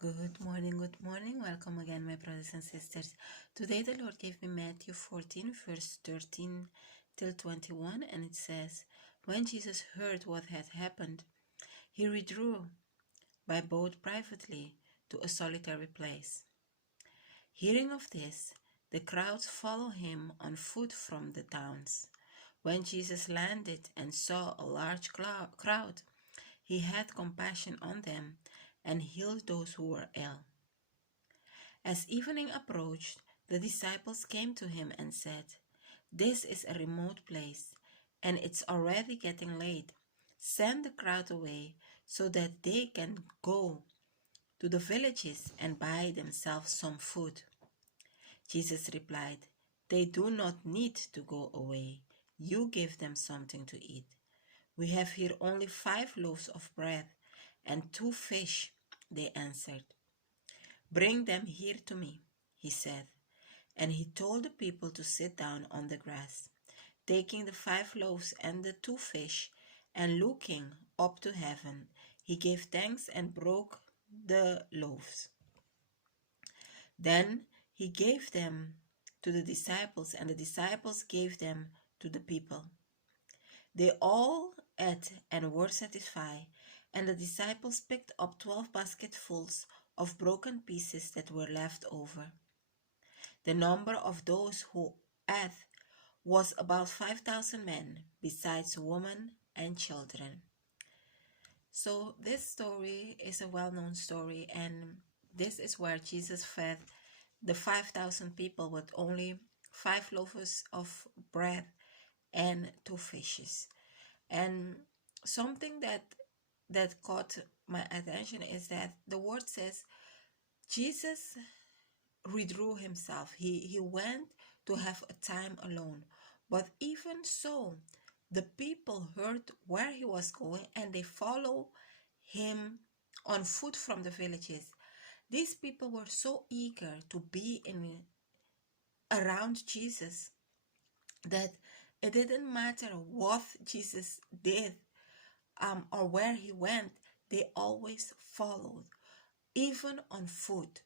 Good morning. Welcome again, my brothers and sisters. Today, the Lord gave me Matthew 14, verse 13 till 21, and it says, When Jesus heard what had happened, he withdrew by boat privately to a solitary place. Hearing of this, the crowds followed him on foot from the towns. When Jesus landed and saw a large crowd, he had compassion on them and healed those who were ill. As evening approached, the disciples came to him and said, This is a remote place, and it's already getting late. Send the crowd away so that they can go to the villages and buy themselves some food. Jesus replied, They do not need to go away. You give them something to eat. We have here only 5 loaves of bread and 2 fish, they answered. Bring them here to me, he said. And he told the people to sit down on the grass. Taking the 5 loaves and the 2 fish, and looking up to heaven, he gave thanks and broke the loaves. Then he gave them to the disciples, and the disciples gave them to the people. They all ate and were satisfied, and the disciples picked up 12 basketfuls of broken pieces that were left over. The number of those who ate was about 5,000 men, besides women and children. So this story is a well-known story, and this is where Jesus fed the 5,000 people with only 5 loaves of bread and 2 fishes. And something that caught my attention is that the word says Jesus withdrew himself. He went to have a time alone. But even so, the people heard where he was going and they follow him on foot from the villages. These people were so eager to be around Jesus that it didn't matter what Jesus did or where he went, they always followed, even on foot.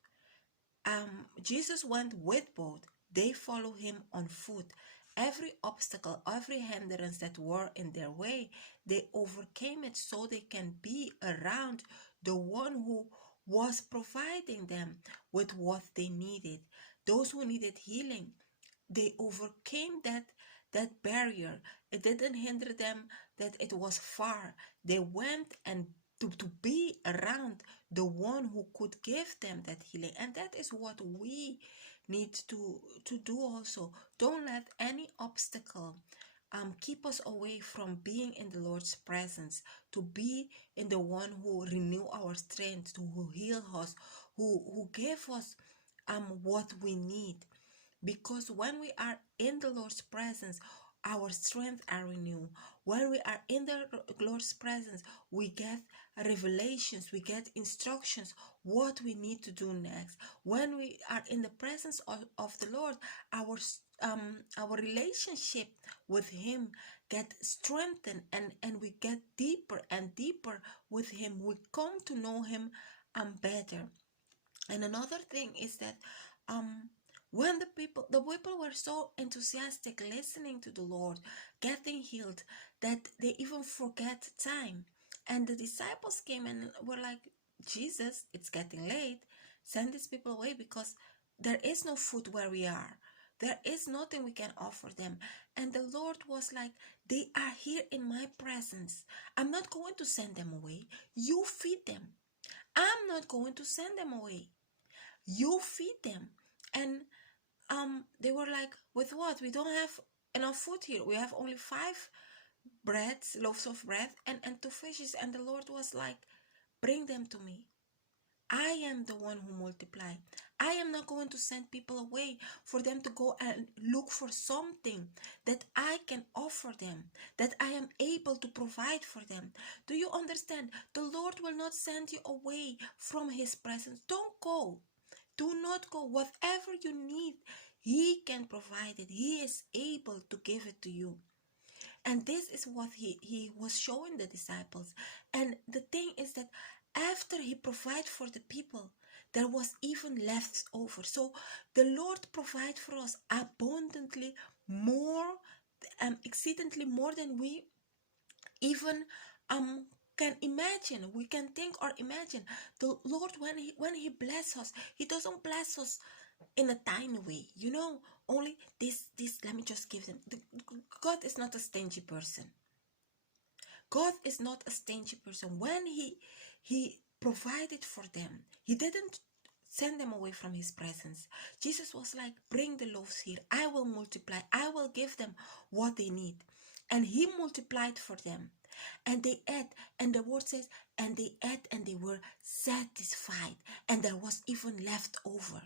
Jesus went with boat. They follow him on foot. Every obstacle, every hindrance that were in their way, they overcame it so they can be around the one who was providing them with what they needed. Those who needed healing, they overcame that barrier. It didn't hinder them that it was far. They went and to be around the one who could give them that healing. And that is what we need to do also. Don't let any obstacle keep us away from being in the Lord's presence, to be in the one who renew our strength, who heal us, who give us what we need. Because when we are in the Lord's presence, our strength are renewed. When we are in the Lord's presence, we get revelations, we get instructions, what we need to do next. When we are in the presence of the Lord, our relationship with him get strengthened, and we get deeper and deeper with him. We come to know him better. And another thing is that when the people were so enthusiastic listening to the Lord, getting healed, that they even forget time. And the disciples came and were like, Jesus, it's getting late. Send these people away because there is no food where we are. There is nothing we can offer them. And the Lord was like, they are here in my presence. I'm not going to send them away. You feed them. I'm not going to send them away. You feed them. And they were like, with what? We don't have enough food here. We have only 5 loaves of bread and 2 fishes. And the Lord was like, bring them to me. I am the one who multiply. I am not going to send people away for them to go and look for something that I can offer them, that I am able to provide for them. Do you understand? The Lord will not send you away from his presence. Don't go. Do not go. Whatever you need, he can provide it. He is able to give it to you. And this is what he was showing the disciples. And the thing is that after he provided for the people, there was even left over. So the Lord provides for us abundantly more, exceedingly more than we even can imagine. We can think or imagine. The Lord, when he bless us, he doesn't bless us in a tiny way, only this. Let me just give them. God is not a stingy person. God is not a stingy person. When he provided for them, he didn't send them away from his presence. Jesus was like, bring the loaves here, I will multiply, I will give them what they need. And he multiplied for them, and they ate. And the word says, and they ate and they were satisfied, and there was even left over.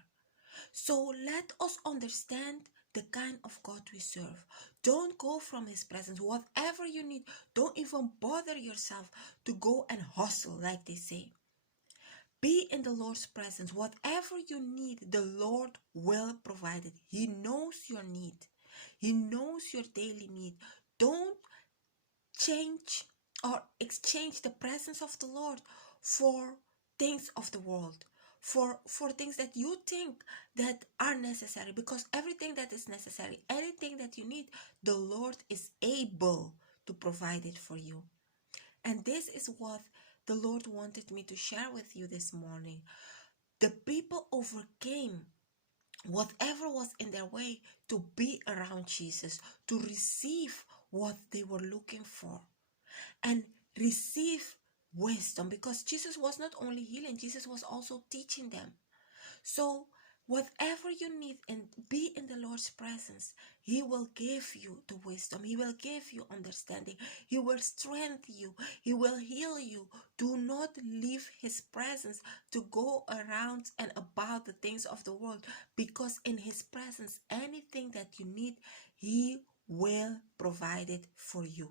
So let us understand the kind of God we serve. Don't go from his presence. Whatever you need, don't even bother yourself to go and hustle, like they say. Be in the Lord's presence. Whatever you need, the Lord will provide it. He knows your need. He knows your daily need. Don't change or exchange the presence of the Lord for things of the world, for things that you think that are necessary, because everything that is necessary, anything that you need, the Lord is able to provide it for you. And this is what the Lord wanted me to share with you this morning. The people overcame whatever was in their way to be around Jesus, to receive what they were looking for, and receive wisdom, because Jesus was not only healing, Jesus was also teaching them. So whatever you need, and be in the Lord's presence, he will give you the wisdom, he will give you understanding, he will strengthen you, he will heal you. Do not leave his presence to go around and about the things of the world, because in his presence, anything that you need, he will provide it for you.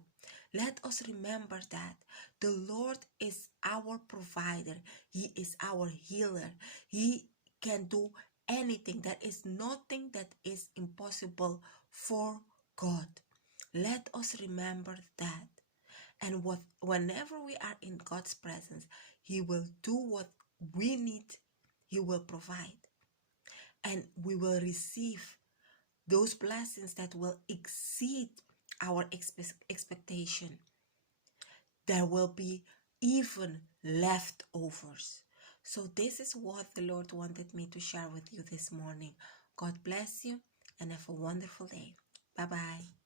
Let us remember that the Lord is our provider. He is our healer. He can do anything. There is nothing that is impossible for God. Let us remember that. And whenever we are in God's presence, he will do what we need. He will provide. And we will receive those blessings that will exceed our expectation. There will be even leftovers. So this is what the Lord wanted me to share with you this morning. God bless you and have a wonderful day. Bye-bye.